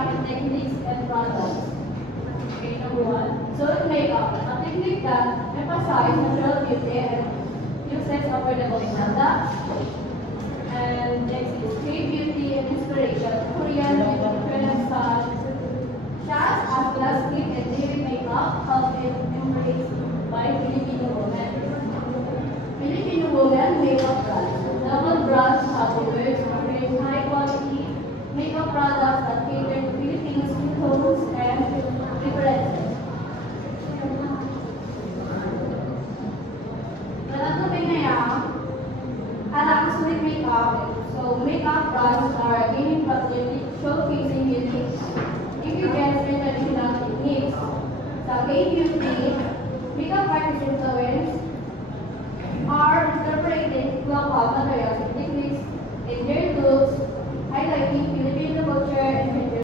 makeup techniques and products. Okay, number one. So makeup, a technique that emphasizes natural beauty and uses affordable products. And next is great beauty and inspiration. Korean trends such as plastic and daily makeup have been embraced by Filipino women. Filipino women makeup brands. Local brands have worked to create high quality makeup products that cater to Filipino skin tones and preferences. Makeup. So makeup brands are gaining popularity, showcasing unique ingredients and traditional techniques. Sa K-beauty, makeup artist influence are incorporating local materials and techniques in their looks,